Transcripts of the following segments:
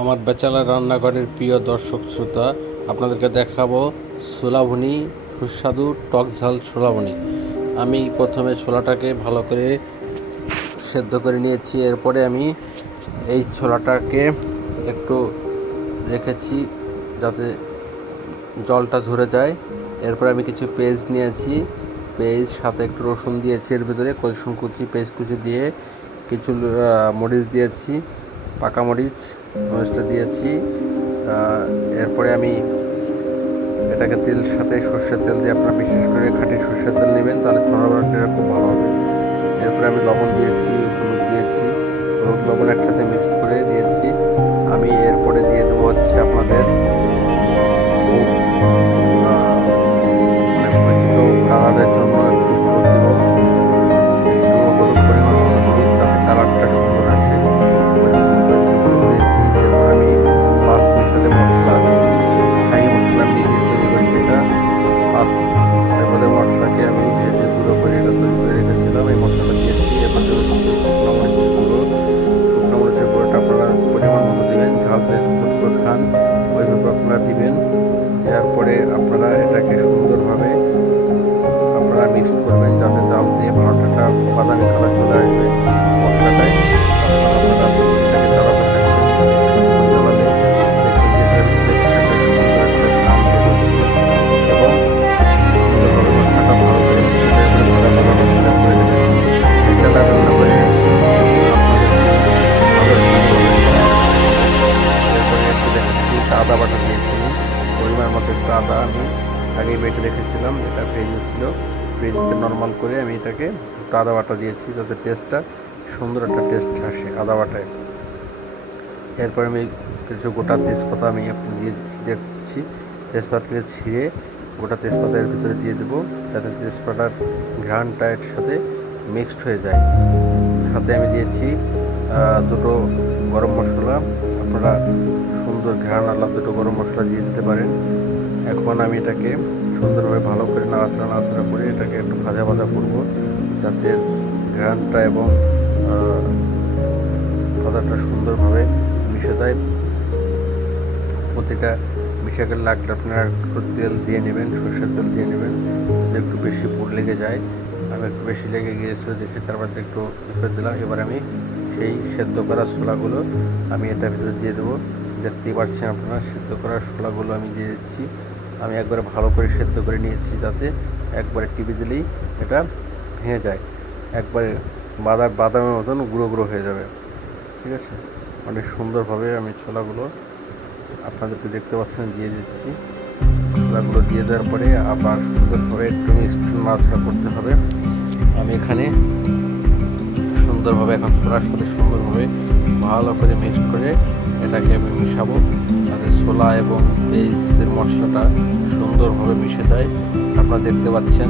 আমার ব্যাচেলার রান্নাঘরের প্রিয় দর্শক শ্রোতা, আপনাদেরকে দেখাবো ছোলাভুনি, সুস্বাদু টক ঝাল ছোলাভুনি। আমি প্রথমে ছোলাটাকে ভালো করে সেদ্ধ করে নিয়েছি। এরপরে আমি এই ছোলাটাকে একটু রেখেছি যাতে জলটা ঝরে যায়। এরপরে আমি কিছু পেঁয়াজ নিয়েছি, পেঁয়াজ সাথে একটু রসুন দিয়েছি, এর ভিতরে রসুন কুচি, পেঁয়াজ কুচি দিয়ে কিছু মরিচ দিয়েছি, পাকা মরিচটা দিয়েছি। এরপরে আমি এটাকে তেল সাথে সর্ষের তেল দিয়ে, আপনারা বিশেষ করে খাঁটি সর্ষের তেল নেবেন, তাহলে ছোলা ভাজাটা খুব ভালো হবে। এরপরে আমি লবণ দিয়েছি, হলুদ দিয়েছি, হলুদ লবণ একসাথে মিক্সড করে দিয়েছি। আমি এরপরে দিয়ে দেবো হচ্ছে আপনাদের খুব পরিচিত কালারের জন্য একটু হলুদ দেব, একটু হলুদ পরিমাণ মতো হলুদ, যাতে কালারটা সুন্দর আসে, পরিমাণ মতো একটু হলুদ দিয়েছি। এরপর আমি 5 মিশালি মশলা, ছাই মশলা আমি নিজে তৈরি করেছি। এটা 5-6 পদের মশলাকে আমি ভেজে গুঁড়ো করে এটা তৈরি করে রেখেছিলাম, এই মশলাটা দিয়েছি। এবার দেবো শুকনো মরিচের গুঁড়ো। শুকনো মরিচের গুঁড়োটা আপনারা পরিমাণ মতো দেবেন, ঝাল যতটুকু খান ওইভাবে আপনারা দিবেন। দেওয়ার পরে আপনারা এটাকে সুন্দরভাবে আপনারা মিক্সড করবেন, যাতে জাল দিয়ে ভালোটা একটা বাদামি কালার চলে আসবে মশলাটায়। আপনারা সিস্টেমটাকে চালাতে থাকবেন, চালালে দেখবেন যে এটার ভিতরে একটা সুন্দর একটা ঘ্রাণ বের হচ্ছে এবং সুন্দরভাবে মশলাটা ভালো করে ভাজা করে দেবেন। এছাড়া রান্না করে এরপরে একটু দেখাচ্ছি, আদা বাটা দিয়েছি, পরিমাণ মতো একটু আদা আমি আগেই বেটে রেখেছিলাম, এটা ফ্রিজে ছিল, ফ্রিজে নর্মাল করে আমি এটাকে একটু আদা বাটা দিয়েছি, যাতে টেস্টটা সুন্দর একটা টেস্ট আসে আদা বাটায়। এরপরে আমি কিছু গোটা তেজপাতা আমি দিয়ে দেখছি, তেজপাতাকে ছিঁড়ে গোটা তেজপাতা এর ভিতরে দিয়ে দেবো, যাতে তেজপাতার ঘ্রাণটা এর সাথে মিক্সড হয়ে যায়। হাতে আমি দিয়েছি 2টো গরম মশলা, আপনারা সুন্দর ঘ্রাণ আলাদা 2টো গরম মশলা দিয়ে দিতে পারেন। এখন আমি এটাকে সুন্দরভাবে ভালো করে নাড়াচাড়া করে এটাকে একটু ভাজা করব, যাতে ঘ্রাণটা এবং ভাজাটা সুন্দরভাবে মিশে যায়। প্রতিটা মিশে লাগলে আপনারা একটু তেল দিয়ে নেবেন, সর্ষের তেল দিয়ে নেবেন, যদি একটু বেশি পুড় লেগে যায়। আমি একটু বেশি লেগে গিয়েছিল দেখে তারপর একটু করে দিলাম। এবার আমি সেই সেদ্ধ করা ছোলাগুলো আমি এটার ভিতরে দিয়ে দেবো। দেখতেই পাচ্ছেন আপনারা, সেদ্ধ করা ছোলাগুলো আমি দিয়ে দিচ্ছি। আমি একবারে ভালো করে সেদ্ধ করে নিয়েছি, যাতে একবারে টিপে দিলেই এটা ভেঙে যায়, একবারে বাদামের মতন গুঁড়ো হয়ে যাবে। ঠিক আছে, অনেক সুন্দরভাবে আমি ছোলাগুলো আপনাদেরকে দেখতে পাচ্ছেন দিয়ে দিচ্ছি। ছোলাগুলো দিয়ে দেওয়ার পরে আবার সুন্দরভাবে একটু নাড়াচাড়া করতে হবে। আমি এখানে সুন্দরভাবে এখন ছোলার সাথে সুন্দরভাবে ভালো করে মিক্সড করে এটাকে আমি মিশাবো, যাতে ছোলা এবং পেঁয়াজের মশলাটা সুন্দরভাবে মিশে যায়। আপনারা দেখতে পাচ্ছেন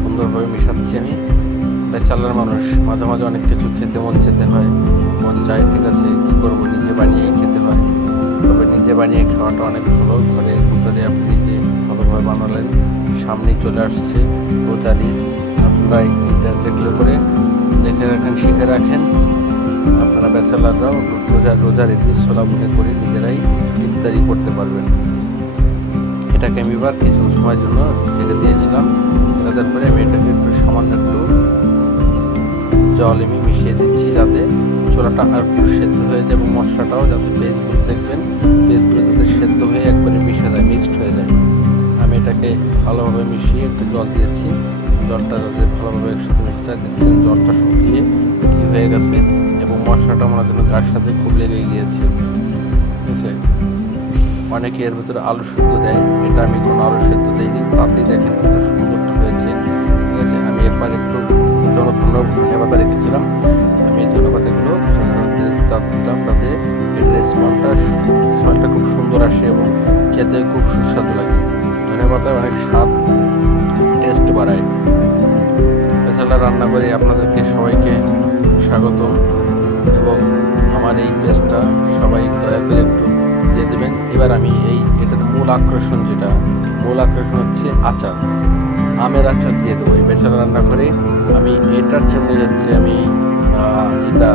সুন্দরভাবে মিশাচ্ছি আমি। ব্যাচেলার মানুষ, মাঝে মাঝে অনেক কিছু খেতে মন চায়, ঠিক আছে, কী করবো, নিজে বানিয়েই খেতে হয়। তবে নিজে বানিয়ে খাওয়াটা অনেক ভালো। ঘরের ভিতরে আপনি নিজে ভালোভাবে বানালেন, সামনেই চলে আসছে রোজার ঈদ, আপনারা এটা দেখলে পরে দেখে রাখেন, শিখে রাখেন। আপনারা ব্যাচেলাররাও রোজার ঈদে ছোলাভুনি করে নিজেরাই ইফতারি করতে পারবেন। এটাকে আমি এবার কিছু সময়ের জন্য রেখে দিয়েছিলাম। তারপরে আমি এটাকে একটু সামান্য একটু জল আমি মিশিয়ে দিচ্ছি, যাতে ছোলাটা আর একটু সেদ্ধ হয়ে যায় এবং মশলাটাও যাতে পেঁয়াজগুলো দেখবেন পেঁয়াজগুলো যাতে সেদ্ধ হয়ে একবারে মিশে যায়, মিক্সড হয়ে যায়। আমি এটাকে ভালোভাবে মিশিয়ে একটু জল দিয়েছি, জলটা যাতে ভালোভাবে একসাথে মিশে যায়। দেখছেন জলটা শুকিয়ে কী হয়ে গেছে এবং মশলাটা আমার জন্য গার সাথে খুব লেগে গিয়েছে। ঠিক আছে, অনেকে এর ভিতরে আলু সেদ্ধ দেয়, এটা আমি কোনো আলু সেদ্ধ দিইনি, তাতেই দেখেন কত সুন্দরটা হয়েছে। ঠিক আছে, আমি এরপর একটু ধনে পাতা রেখেছিলাম, আমি এই ধনে পাতাগুলো দিলাম, তাতে এটার স্মেলটা খুব সুন্দর আসে এবং খেতে খুব সুস্বাদু লাগে। ধনে পাতায় অনেক স্বাদ, টেস্ট বাড়ায়। এছাড়া রান্না করে আপনাদেরকে সবাইকে স্বাগতম, এবং আমার এই পেজটা সবাই দয়া করে একটু দিয়ে দেবেন। এবার আমি এটার মূল আকর্ষণ হচ্ছে আচার, আমের আচার দিয়ে দেবো। এই বেচারা রান্না করে আমি এটার জন্য যাচ্ছি, আমি এটা